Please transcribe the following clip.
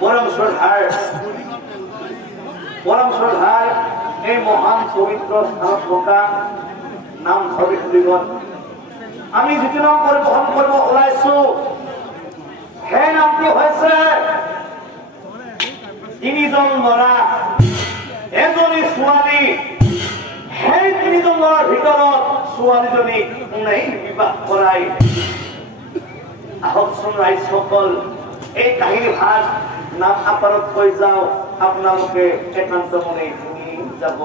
পরম শ্রদ্ধায় এই মহান পবিত্র স্থান থকা নাম ধৰি তুলিগত আমি যিটো নাম বহন কৰিব ওলাইছো সেই নামটি হৈছে তিনিজন ল'ৰা এজনী ছোৱালী। সেই তিনিজন ল'ৰাৰ ভিতৰত ছোৱালীজনীক কোনে বিবাহ কৰাই। আহকচোন ৰাইজসকল এই কাহিনী ভাগ নাম আপাৰত কৈ যাওঁ, আপোনালোকে একান্ত মনে শুনি যাব।